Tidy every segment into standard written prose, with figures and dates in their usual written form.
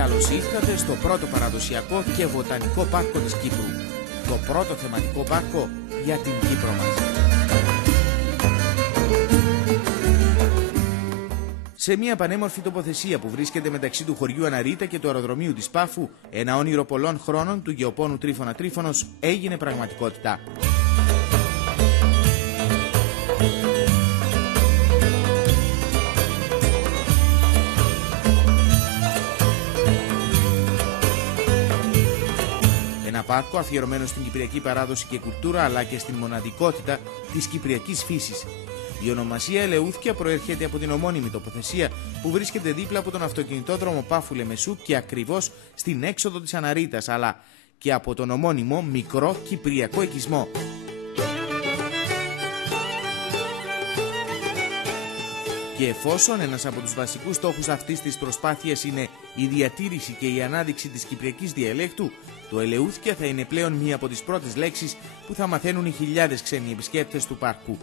Καλώς ήρθατε στο πρώτο παραδοσιακό και βοτανικό πάρκο της Κύπρου. Το πρώτο θεματικό πάρκο για την Κύπρο μας. Σε μια πανέμορφη τοποθεσία που βρίσκεται μεταξύ του χωριού Αναρίτα και του αεροδρομίου της Πάφου, ένα όνειρο πολλών χρόνων του γεωπόνου Τρίφωνα Τρίφωνος έγινε πραγματικότητα. Ένα πάρκο αφιερωμένο στην κυπριακή παράδοση και κουλτούρα, αλλά και στην μοναδικότητα της κυπριακής φύσης. Η ονομασία Ελεούθκια προέρχεται από την ομώνυμη τοποθεσία που βρίσκεται δίπλα από τον αυτοκινητόδρομο Πάφου Λεμεσού και ακριβώς στην έξοδο της Αναρίτας, αλλά και από τον ομώνυμο μικρό κυπριακό οικισμό. Και εφόσον ένας από τους βασικούς στόχους αυτής της προσπάθειας είναι η διατήρηση και η ανάδειξη της κυπριακής διαλέκτου, το Ελεούθκια θα είναι πλέον μία από τις πρώτες λέξεις που θα μαθαίνουν οι χιλιάδες ξένοι επισκέπτες του πάρκου.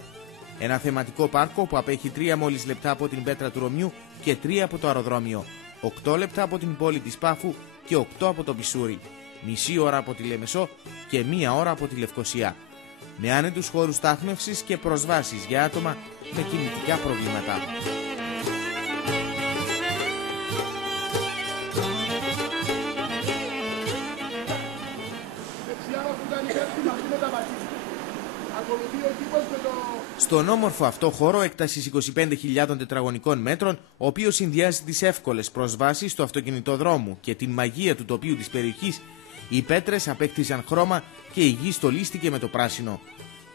Ένα θεματικό πάρκο που απέχει 3 μόλις λεπτά από την πέτρα του Ρωμιού και 3 από το αεροδρόμιο, 8 λεπτά από την πόλη της Πάφου και 8 από το Πισούρι, μισή ώρα από τη Λεμεσό και 1 ώρα από τη Λευκοσία. Με άνετους χώρους στάθμευσης και προσβάσεις για άτομα με κινητικά προβλήματα. Στον όμορφο αυτό χώρο έκτασης 25.000 τετραγωνικών μέτρων, ο οποίος συνδυάζει τις εύκολες προσβάσεις του αυτοκινητοδρόμου και την μαγεία του τοπίου της περιοχής, οι πέτρες απέκτησαν χρώμα και η γη στολίστηκε με το πράσινο.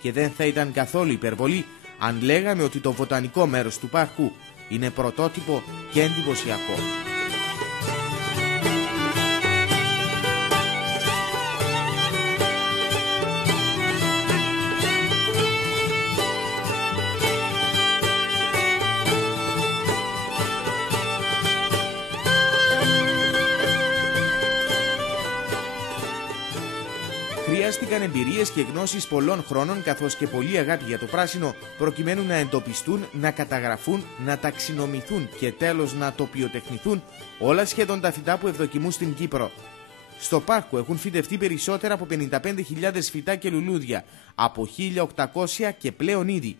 Και δεν θα ήταν καθόλου υπερβολή αν λέγαμε ότι το βοτανικό μέρος του πάρκου είναι πρωτότυπο και εντυπωσιακό. Χρειάστηκαν εμπειρίες και γνώσεις πολλών χρόνων, καθώς και πολλή αγάπη για το πράσινο, προκειμένου να εντοπιστούν, να καταγραφούν, να ταξινομηθούν και τέλος να τοπιοτεχνηθούν όλα σχεδόν τα φυτά που ευδοκιμούν στην Κύπρο. Στο πάρκο έχουν φυτευτεί περισσότερα από 55.000 φυτά και λουλούδια, από 1.800 και πλέον είδη.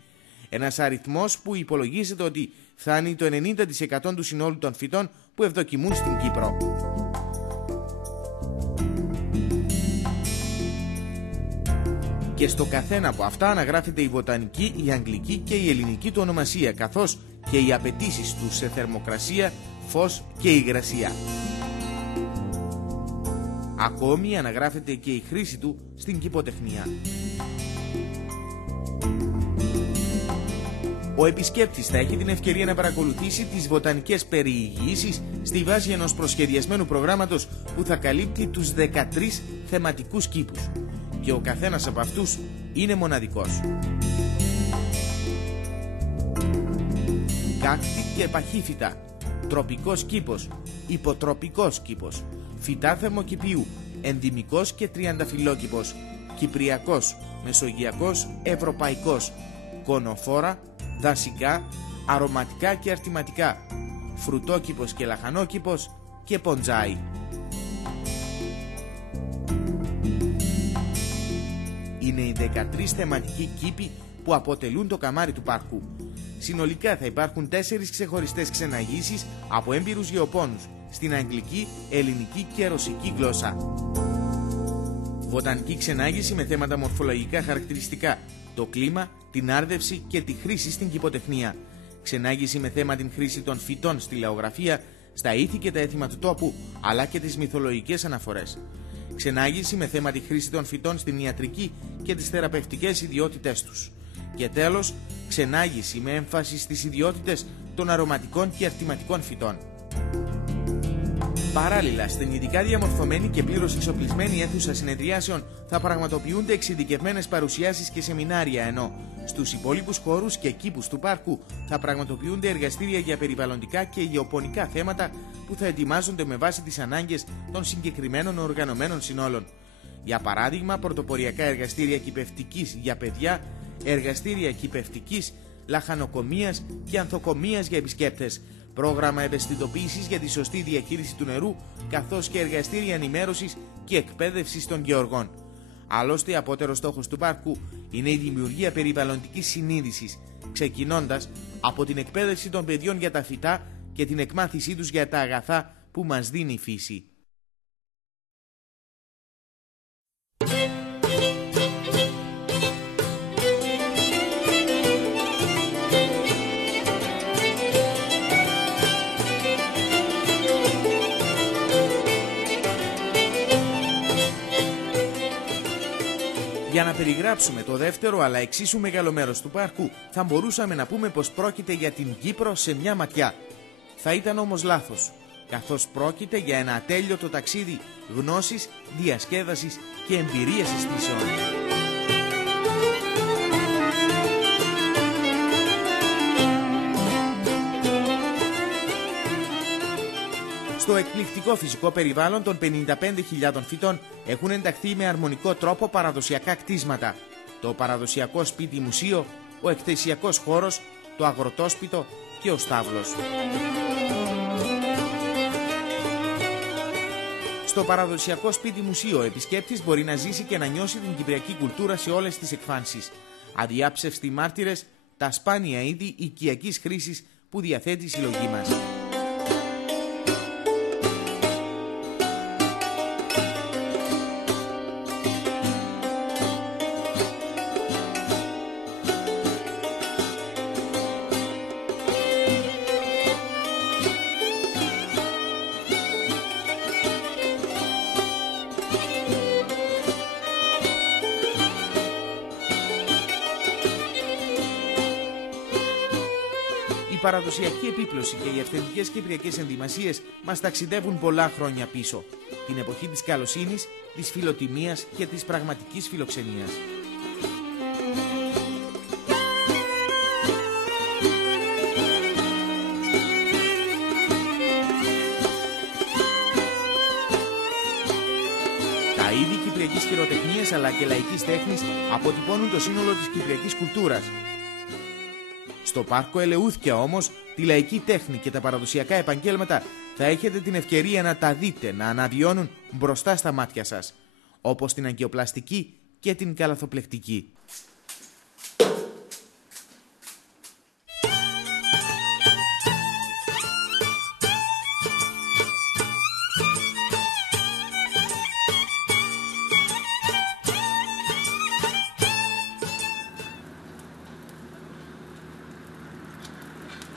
Ένας αριθμός που υπολογίζεται ότι φτάνει το 90% του συνόλου των φυτών που ευδοκιμούν στην Κύπρο. Και στο καθένα από αυτά αναγράφεται η βοτανική, η αγγλική και η ελληνική του ονομασία, καθώς και οι απαιτήσεις του σε θερμοκρασία, φως και υγρασία. Ακόμη αναγράφεται και η χρήση του στην κηποτεχνία. Ο επισκέπτης θα έχει την ευκαιρία να παρακολουθήσει τις βοτανικές περιηγήσεις στη βάση ενός προσχεδιασμένου προγράμματος που θα καλύπτει τους 13 θεματικούς κήπους. Και ο καθένας από αυτούς είναι μοναδικός. Κάκτη και παχύφυτα, τροπικός κήπος, υποτροπικός κήπος, φυτά θερμοκηπίου, ενδυμικός και τριανταφυλλόκηπος, κυπριακός, μεσογειακός, ευρωπαϊκός, κονοφόρα, δασικά, αρωματικά και αρτηματικά, φρουτόκηπος και λαχανόκηπος και ποντζάι. Είναι οι 13 θεματικοί κήποι που αποτελούν το καμάρι του πάρκου. Συνολικά θα υπάρχουν 4 ξεχωριστές ξεναγήσεις από έμπειρους γεωπόνους στην αγγλική, ελληνική και ρωσική γλώσσα. Βοτανική ξενάγηση με θέματα μορφολογικά χαρακτηριστικά, το κλίμα, την άρδευση και τη χρήση στην κηποτεχνία. Ξενάγηση με θέμα την χρήση των φυτών στη λαογραφία, στα ήθη και τα έθιμα του τόπου, αλλά και τις μυθολογικές αναφορές. Ξενάγηση με θέμα τη χρήση των φυτών στην ιατρική και τις θεραπευτικές ιδιότητές τους. Και τέλος, ξενάγηση με έμφαση στις ιδιότητες των αρωματικών και αρτηματικών φυτών. Παράλληλα, στην ειδικά διαμορφωμένη και πλήρως εξοπλισμένη αίθουσα συνεδριάσεων θα πραγματοποιούνται εξειδικευμένες παρουσιάσεις και σεμινάρια, ενώ στους υπόλοιπους χώρους και κήπους του πάρκου θα πραγματοποιούνται εργαστήρια για περιβαλλοντικά και γεωπονικά θέματα που θα ετοιμάζονται με βάση τις ανάγκες των συγκεκριμένων οργανωμένων συνόλων. Για παράδειγμα, πρωτοποριακά εργαστήρια κηπευτικής για παιδιά, εργαστήρια κηπευτικής, λαχανοκομείας και ανθοκομείας για επισκέπτες, πρόγραμμα ευαισθητοποίησης για τη σωστή διαχείριση του νερού, καθώς και εργαστήρια ενημέρωσης και εκπαίδευσης των γεωργών. Άλλωστε, απότερος στόχος του πάρκου είναι η δημιουργία περιβαλλοντικής συνείδησης, ξεκινώντας από την εκπαίδευση των παιδιών για τα φυτά και την εκμάθησή τους για τα αγαθά που μας δίνει η φύση. Για να περιγράψουμε το δεύτερο αλλά εξίσου μεγάλο μέρος του πάρκου, θα μπορούσαμε να πούμε πως πρόκειται για την Κύπρο σε μια ματιά. Θα ήταν όμως λάθος, καθώς πρόκειται για ένα ατέλειωτο ταξίδι γνώσης, διασκέδασης και εμπειρίας αισθήσεων. Στο εκπληκτικό φυσικό περιβάλλον των 55.000 φυτών έχουν ενταχθεί με αρμονικό τρόπο παραδοσιακά κτίσματα. Το παραδοσιακό σπίτι μουσείο, ο εκθεσιακός χώρος, το αγροτόσπιτο και ο στάβλος. Στο παραδοσιακό σπίτι μουσείο ο επισκέπτης μπορεί να ζήσει και να νιώσει την κυπριακή κουλτούρα σε όλες τις εκφάνσεις. Αδιάψευστοι μάρτυρες, τα σπάνια είδη οικιακής χρήσης που διαθέτει η συλλογή μας. Η παραδοσιακή επίπλωση και οι αυθεντικές κυπριακές ενδυμασίες μας ταξιδεύουν πολλά χρόνια πίσω, την εποχή της καλοσύνης, της φιλοτιμίας και της πραγματικής φιλοξενίας. Τα είδη κυπριακής χειροτεχνίας αλλά και λαϊκής τέχνης αποτυπώνουν το σύνολο της κυπριακής κουλτούρας. Στο πάρκο Ελεούθκια όμως, τη λαϊκή τέχνη και τα παραδοσιακά επαγγέλματα θα έχετε την ευκαιρία να τα δείτε να αναβιώνουν μπροστά στα μάτια σας, όπως την αγκιοπλαστική και την καλαθοπλεκτική.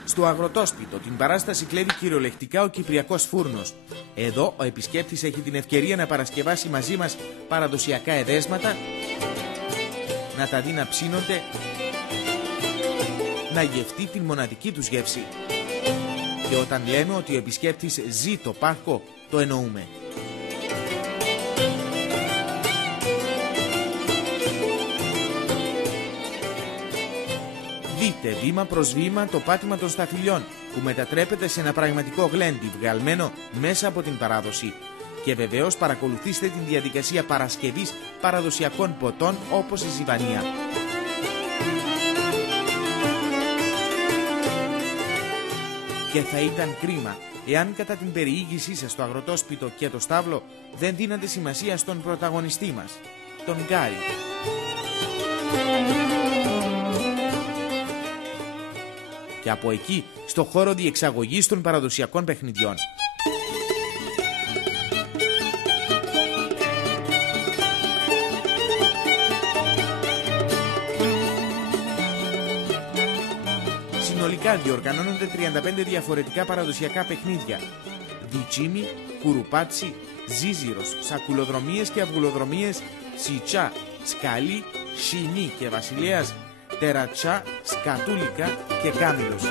Στο αγροτόσπιτο την παράσταση κλέβει κυριολεκτικά ο Κυπριακός Φούρνος. Εδώ ο επισκέπτης έχει την ευκαιρία να παρασκευάσει μαζί μας παραδοσιακά εδέσματα, να τα δει να ψήνονται, να γευτεί την μοναδική τους γεύση. Και όταν λέμε ότι ο επισκέπτης ζει το πάρκο, το εννοούμε. Δείτε βήμα προς βήμα το πάτημα των σταφυλιών που μετατρέπεται σε ένα πραγματικό γλέντι βγαλμένο μέσα από την παράδοση. Και βεβαίως παρακολουθήστε την διαδικασία παρασκευής παραδοσιακών ποτών όπως η ζιβανία. Και θα ήταν κρίμα εάν κατά την περιήγησή σας στο αγροτόσπιτο και το στάβλο δεν δίνατε σημασία στον πρωταγωνιστή μας, τον Γκάρι. Και από εκεί στο χώρο διεξαγωγής των παραδοσιακών παιχνιδιών. Συνολικά διοργανώνονται 35 διαφορετικά παραδοσιακά παιχνίδια. Διτσίμι, κουρουπάτσι, ζίζυρος, σακουλοδρομίες και αυγουλοδρομίες, σιτσά, σκαλί, σινί και βασιλέας, τερατσά, σκατούλικα και κάμιλος.